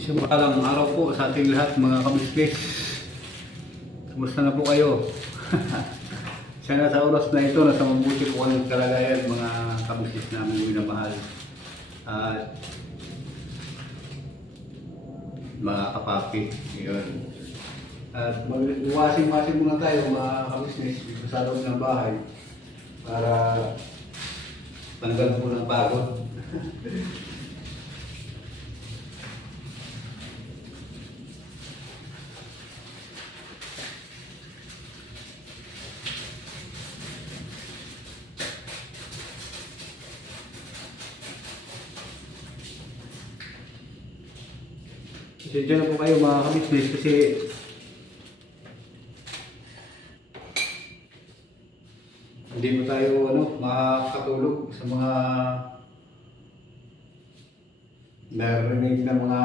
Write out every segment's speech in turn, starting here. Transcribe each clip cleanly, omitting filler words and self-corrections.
Isang makalang araw po sa ating lahat mga kabisnes. Kumusta na po kayo? Sana sa oras na ito nasa mabuti po ang kalagayan mga kabisnes namin minamahal. At mga kapapi. Yun. At mag-wasing-wasing muna tayo mga kabisnes dito sa loob ng bahay para tanggal po ng pagod. Pasensya na po kayo mga kabisnes kasi hindi mo tayo makakatulog sa mga narinig na mga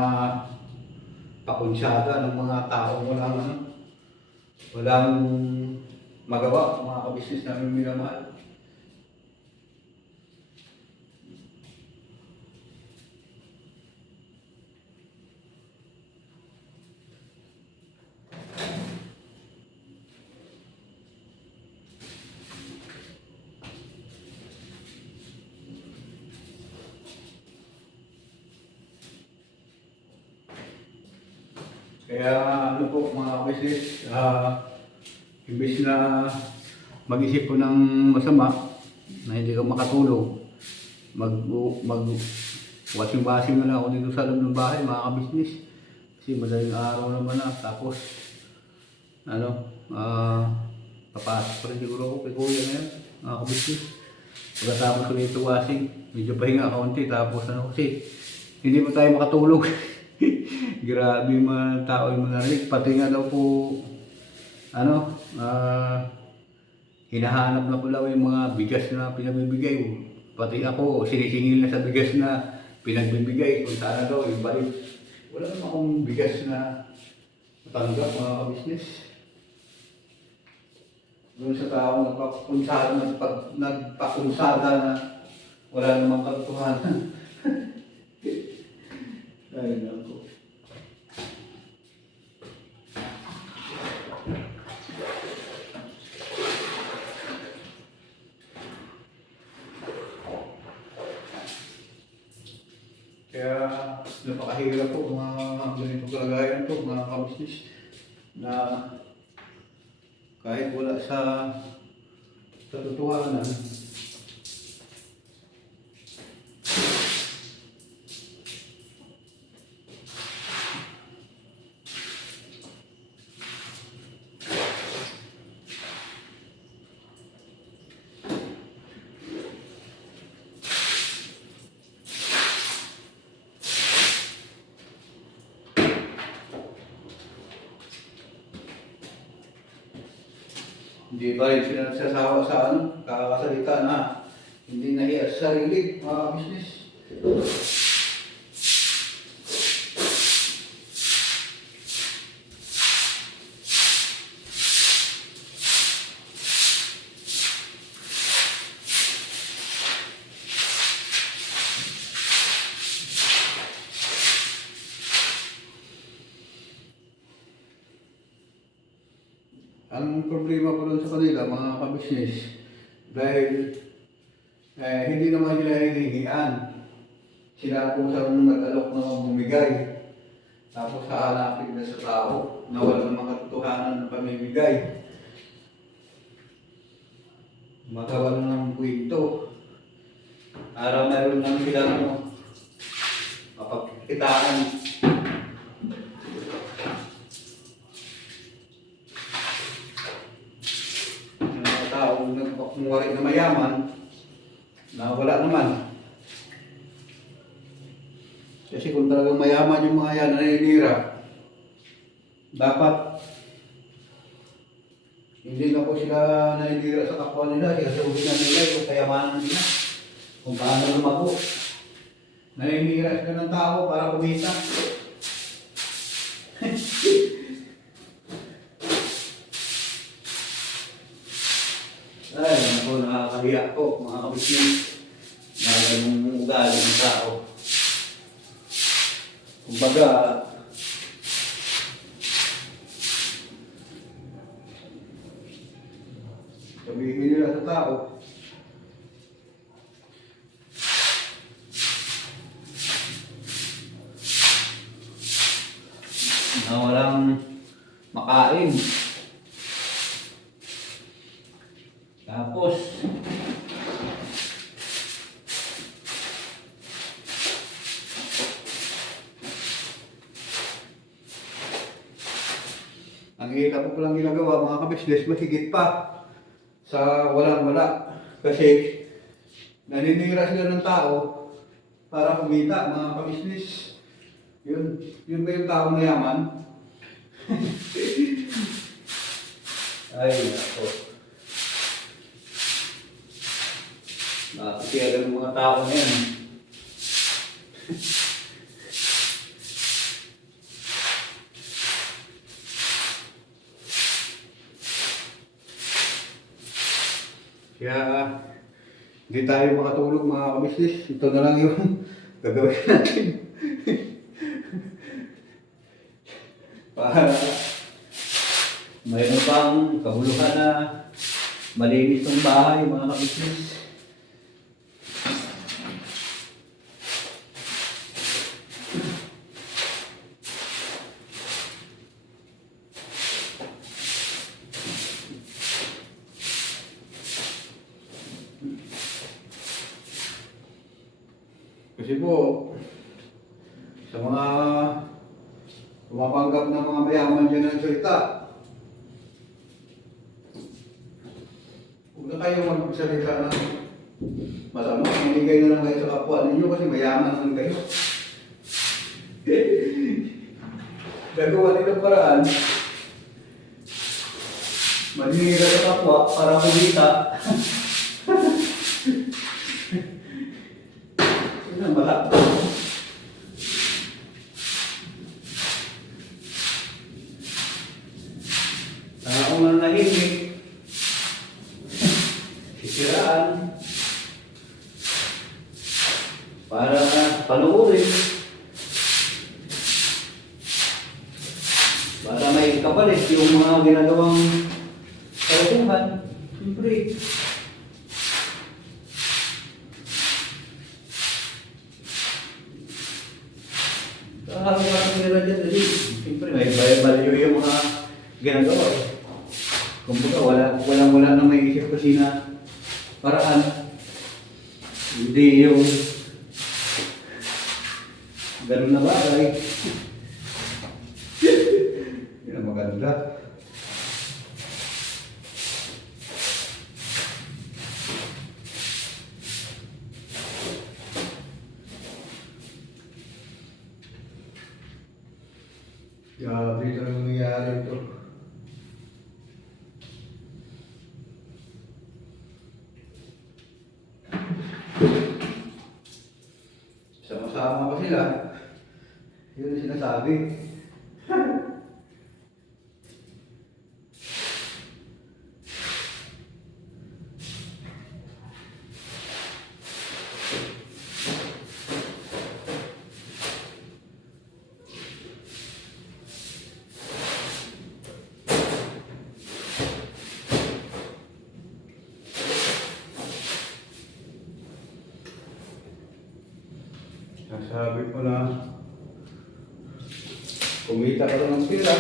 pakunsyada ng mga taong walang magawa mga kabisnes namin minamahal. Kaya ano po mga kabisnes, imbis na mag-isip ko ng masama na hindi ka makatulog, washing-washing na lang ako dito sa loob ng bahay mga kabisnes. Kasi madaling araw naman na, tapos papasok pa rin siguro ako kay kuya na yan mga kabisnes. Pagkatapos ko nito washing, medyo pahinga kaunti, tapos kasi hindi pa tayo makatulog. Grabe yung mga tao yung narinig, pati nga daw po hinahanap na po daw yung mga bigas na pinagbibigay. Pati ako sinisingil na sa bigas na pinagbibigay kung saan daw yung balik. Wala naman akong bigas na matanggap mga kabisnes. Doon sa taong nagpakunsada na wala namang katotohanan. Ay, naku. Kaya napakahirap po mga ganito kalagayan po mga kabisnes na kahit wala sa katotohanan, hindi pa rin sila nagsasawa sa kakasalita na hindi nahiya sa sarili, mga business. Ang problema po doon sa kanila, mga kabisnes, dahil hindi naman sila hinihingian. Sila po sa nag-alok na bumigay. Tapos hahanapin na sa tao na wala namang katotohanan na pamimigay. Magawa ng kwento. Araw na rin lang sila mapagkitaan. Taong nagpakunwari na mayaman na wala naman. Kasi kung talagang mayaman yung mga yan na naninira, dapat hindi na po sila naninira sa kapwa nila, isasagutin na nila yung kayamanan nila kung paano lumago. Naninira sila ng tao para kumita. Ay, ako nakakahiya po mga kabisnes na ganung ugali ng tao. Kumbaga umaga. Sabihin nila sa tao. Na walang makain. Tapos, ang hirap po palang ginagawa mga kabisnes, mahigit pa sa walang-wala. Kasi naninira sila ng tao para kumita mga kabisnes. Yun ba yung tao mayaman? Ay, ako. Nakakasiyagan ng mga tao na yan. Kaya, hindi tayo makatulog mga kabisnes. Ito na lang yung gagawin natin. Para mayroon pang kabuluhan na malinis ng bahay mga kabisnes. Kasi po, sa mga tumapanggap ng mga mayaman dyan ng salita, huwag na kayo magsalita ng masama. Maligay na lang kayo sa kapwa ninyo kasi mayaman naman kayo. Gagawa nilang paraan, maninira sa kapwa para kumita. Yun ang bahat. Tao na nahimik, sisiraan, para panuurin, para may kapalit yung mga ginagawang kalukuhan. Siyempre, parang nila dyan, dali. Siyempre, may value yung mga ginagawa. Kumbaga, wala na may isip kasi na paraan. Hindi yung ganun na bagay. Yun ang maganda. Grabe ito ang nangyayari ito. Sama-sama pa sila. Yun ang sinasabi. Nasabi ko na kumita ka lang ng pera.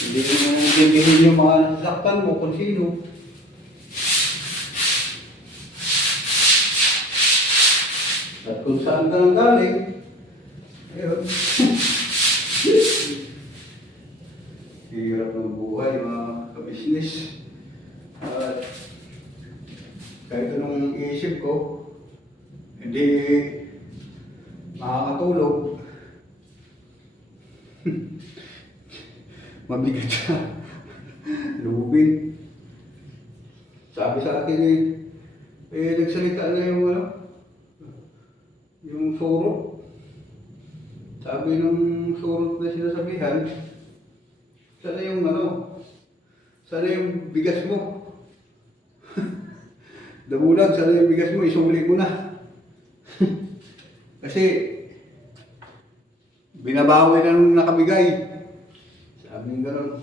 Hindi mo intindihin yung mga nasasaktan mo kung sino. At kung saan ka nang galing. Ayun. Hirap ng buhay mga kabisnes. At kahit anong isip ko, hindi makakatulog. Mabigat siya. Lubin. Sabi sa akin nagsalita na yung surot. Sabi ng surot na sinasabihan, sana yung bigas mo. Damulag, sana yung bigas mo, isuli ko na. Kasi binabawi na nung nakabigay. Sabi nga gano'n.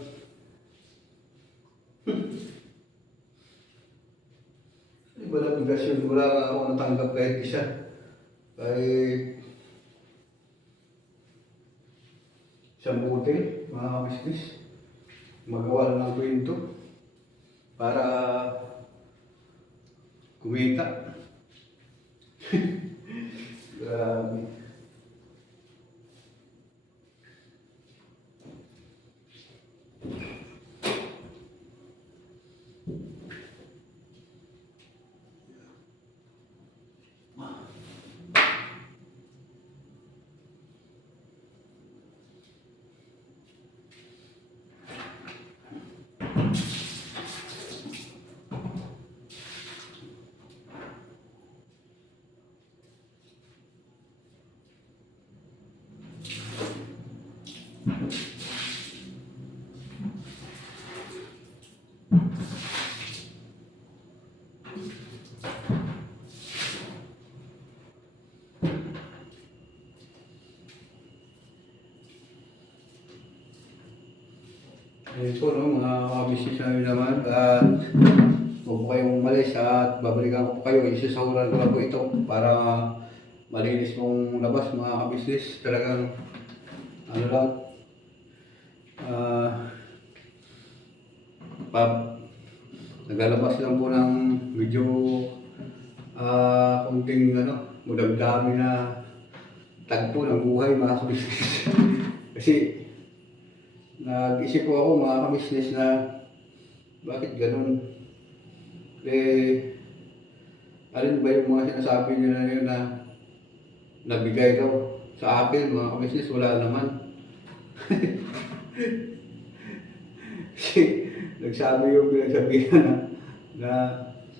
Wala bigas yun, wala nga ako natanggap kahit isa. Kahit isang butil, mga kabisnes. Magawa lang ng kwento para kumita. Grabe. Ayun po, no, mga kabisnes namin naman. At huwag po kayong umalis at babalikan ko po kayo. Isasahuran ko lang po ito para malinis mong labas, mga kabisnes. Talagang ano lang, naglalabas lang po ng medyo kunting madamdami na tagpo ng buhay, mga kabisnes. Kasi nag-isip po ako, mga kabisnes, na bakit ganun? Alin ba yung mga sinasabi nyo na yun na nabigay daw sa akin, mga kabisnes? Wala naman. Kasi nagsabi yung pinagsabihan na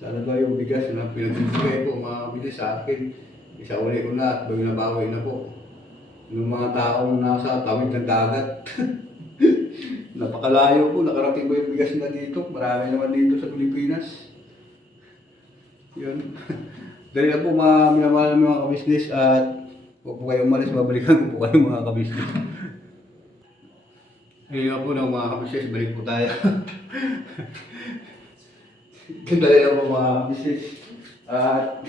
sana ba yung bigas na pinagbibigay ko, mga kabisnes, sa akin. Isauli ko na at binabawi na po. Yung mga taong nasa tawid ng dagat. Napakalayo po, nakarating ko yung bigas na dito. Marami naman dito sa Pilipinas. Yun. Dali na po, mga minamahal ng mga kabisnes, at huwag po kayong umalis, babalikan ko po kayo, mga kabisnes. Ayun nga po ng mga kabisnes, balik po tayo. Dali na po, mga kabisnes. At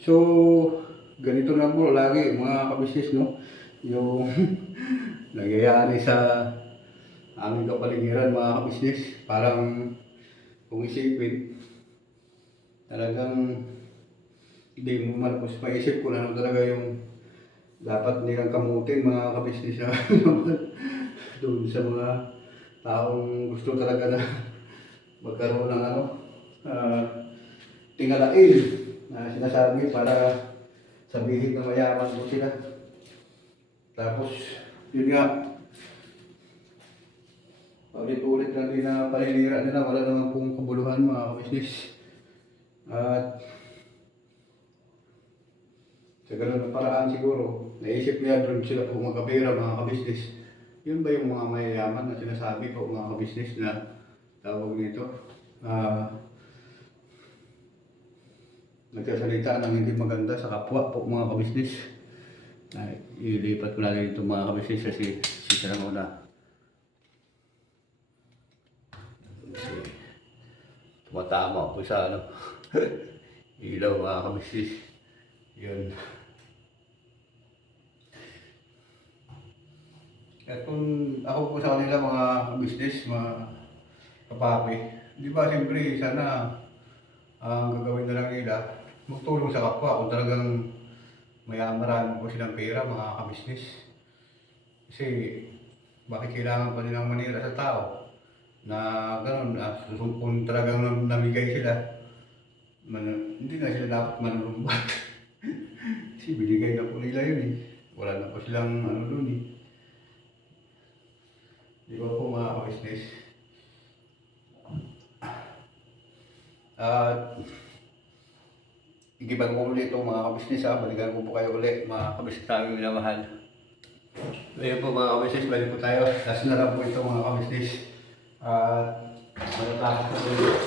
so, ganito na po lagi, mga kabisnes, no? Yung nangyayari sa aming kapaligiran, mga kabisnes. Parang kung isipin, talagang hindi mo malapos maisip kung ano talaga yung dapat nilang kamutin, mga kabisnes, na doon sa mga taong gusto talaga na magkaroon ng tingalain na sinasabi para sabihin na mayaman po sila. Tapos, yun nga, paulit-ulit na din na paninira nila, wala naman pong kabuluhan, mga kabisnes. At sa ganun na paraan siguro, naisip niya doon sila po magkapira, mga kabisnes. Yun ba yung mga mayayaman na sinasabi po, mga kabisnes, na tawag nito? Nagsasalita ng hindi maganda sa kapwa po, mga kabisnes. Ilipat ko natin ito, mga kabisnes, kasi sita lang na. Tumatama po sa ilaw, mga kabisnes. Yun. At kung ako po sa kanila, mga kabisnes, mga kapapi, di ba siyempre sana ang gagawin na lang nila, magtulong sa kapwa kung talagang marami po silang pera, mga kabisnes. Kasi bakit kailangan pa nilang manira sa tao na gano'n, kung talagang namigay sila, hindi na sila dapat manunumbat. Kasi binigay na po nila yun eh. Wala na po silang ano dun eh. Di ba po mga kabisnes? At igiban ko ulit ito mga kabisnes ha. Balikan ko po kayo ulit mga kabisnes namin minamahal. Ayun po mga kabisnes, balik po tayo. Last na lang po ito mga kabisnes. At matatapos po ulit.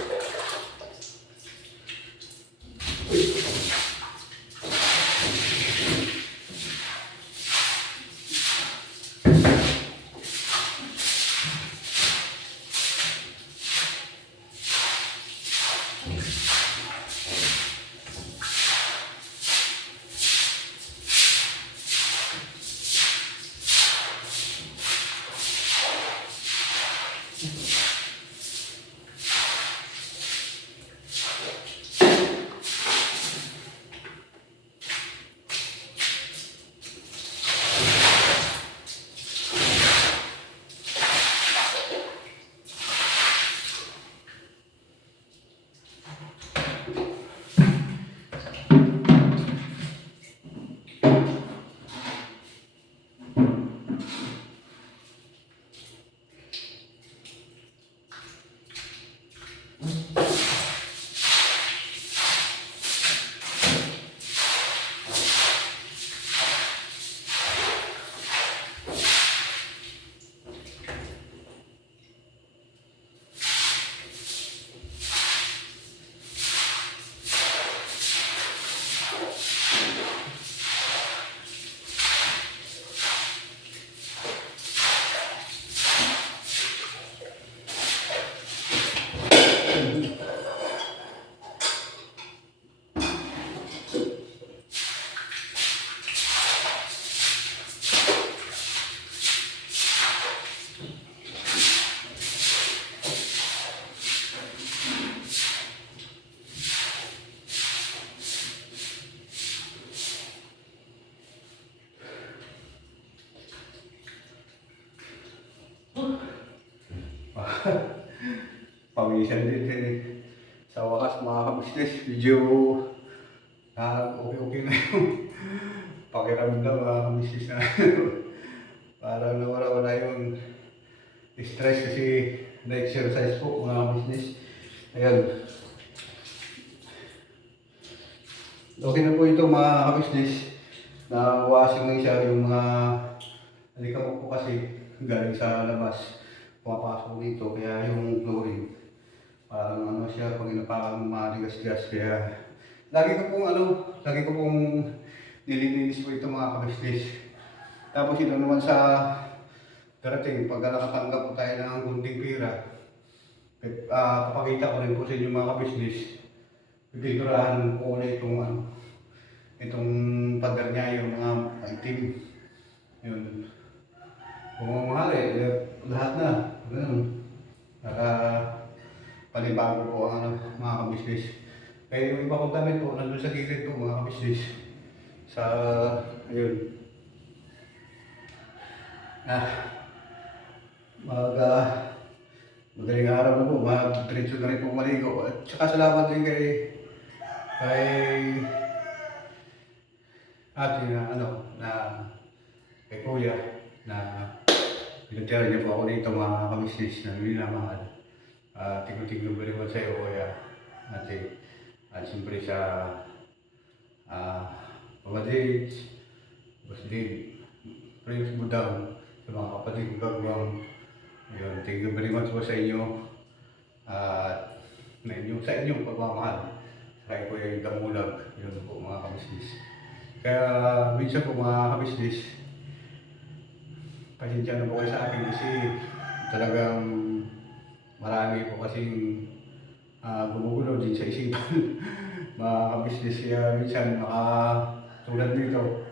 Pawisan din din eh. Sa wakas mga kabisnes, medyo okay na yung pakiramdam mga kabisnes na parang nawala yung stress kasi na-exercise po mga kabisnes. Ayan. Okay na po ito mga kabisnes. Na-washing na siya yung mga alikabok po kasi galing sa labas. Pumapasok dito kaya yung chlorine parang ano siya pag inapakan maligas-gas kaya lagi ko pong nililinis po ito mga kabisnes. Tapos ito naman sa darating pag nakatanggap po tayo ng kunting pera, papakita ko rin po sa inyo mga kabisnes. Pipinturahan ko ulit itong pader niya yung mga itim yun. Kung mamahali, lahat na. Ganun. Panibago po ang mga kabisnes. Kaya yung iba kong damit po, nandun sa gilid po mga kabisnes. Sa, ayun. Madaling araw na po, diretso na rin po maligo. At saka salamat din kay ate kay kuya na pinagtira niya po ako dito mga kabisnes na minamahal. Tigno-tigno ba rin sa iyo kuya ate. At siyempre sa Pamadids, Basdid, Prince Budang, sa mga kapatid ko gagawang. Yun, tigno ba rin po sa inyo. Sa inyong pagmamahal. Kaya po yung damulag, yun po mga kabisnes. Kaya minsan po mga kabisnes, pasensya na po kayo sa akin kasi talagang marami po kasing gumugulo din sa isipan. Mga kabisnes kaya minsan tulad nito,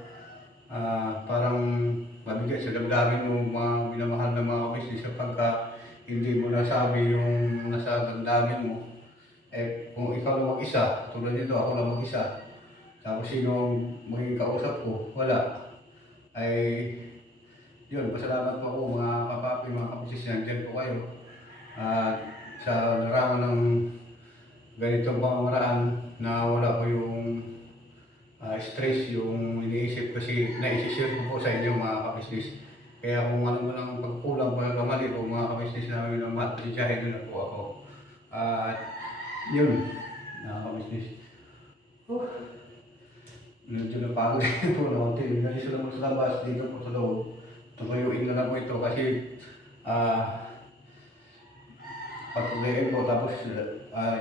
parang mabigat sa damdamin ng mga minamahal na mga kabisnes sapagka hindi mo nasabi yung nasa damdamin mo. Kung ikaw lang mag-isa, tulad nito ako lang mag-isa, Tapos sino ang maging kausap ko? Wala. Ay, yun, pasalamat po ako mga kapapi, mga kapisis, nandiyan po kayo. At sa larangan ng ganitong pamamaraan na wala po yung stress, yung iniisip kasi naisishare ko po sa inyo mga kapisnis. Kaya kung ano man ang pagkulang, pagkamali po mga kapisnis namin ng matrisahe, doon na po ako. At yun, mga kapisnis. Medyo napagod po na konti. Nalis lang mo sa labas, dito po sa loob. Tumuyuin na lang po ito kasi patuloyin po tapos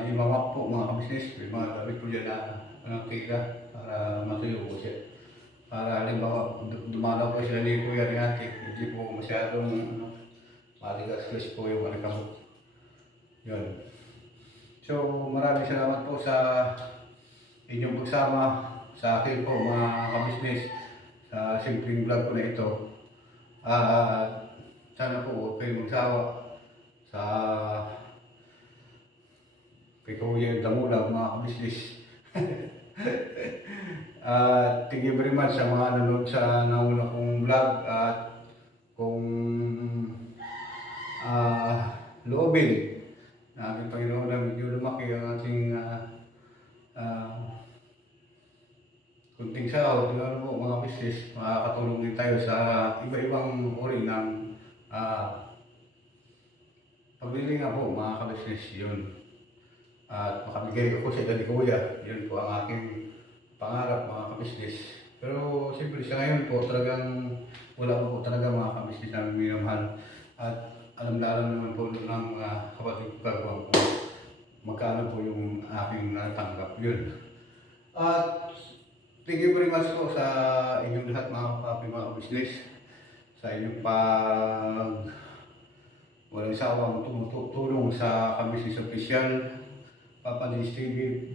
imamap po mga kabisnes, may mga gamit po dyan na tiga para matuyo po siya. Para halimbawa dumalaw po sila ni Kuya ni Ate, hindi po masyadong matigas-gas po yung alikabok. Yun. So maraming salamat po sa inyong pagsama sa akin po mga kabisnes sa simpleng vlog ko na ito. Sana po huwag kayong magsawa sa kay Kuya Damulag mga kabisnes. Thank you very much sa mga nanonood sa nauna kong vlog at kung loobin na ating Panginoon na medyo lumaki ang ating kunting sahod, ano po mga business, makakatulong din tayo sa iba-ibang uri ng paglilinga po mga kabisnes yun. At makabigay ko sa Daddy Kuya, yun po ang aking pangarap mga kabisnes. Pero siyempre sa ngayon po talagang wala po talaga mga kabisnes namin minamahal. At alam na alam naman po ng mga kapatid ko kagawang po magkano po yung aking natanggap yun. At thank you very much po sa inyong lahat mga kapapi, mga kabisnes. Sa inyong walang sawang tumutulong sa Kabisnes Official, Papa Dins TV,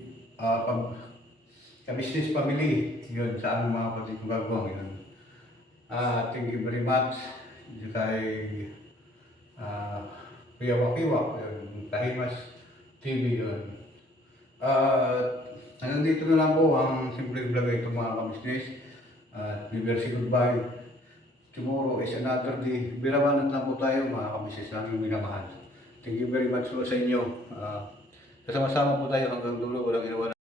Kabisnes Family, yun sa aming mga kapatid kong gagawang yun. Thank you very much kay Kuya Wakiwak, Tahimas TV yun. Hanggang dito na lang po ang simpleng vlog ito mga kabisnes. We will say goodbye. Tomorrow is another day. Birawanan lang po tayo mga kabisnes namin minamahal. Thank you very much po sa inyo. Kasama-sama po tayo hanggang dulo, walang iwan.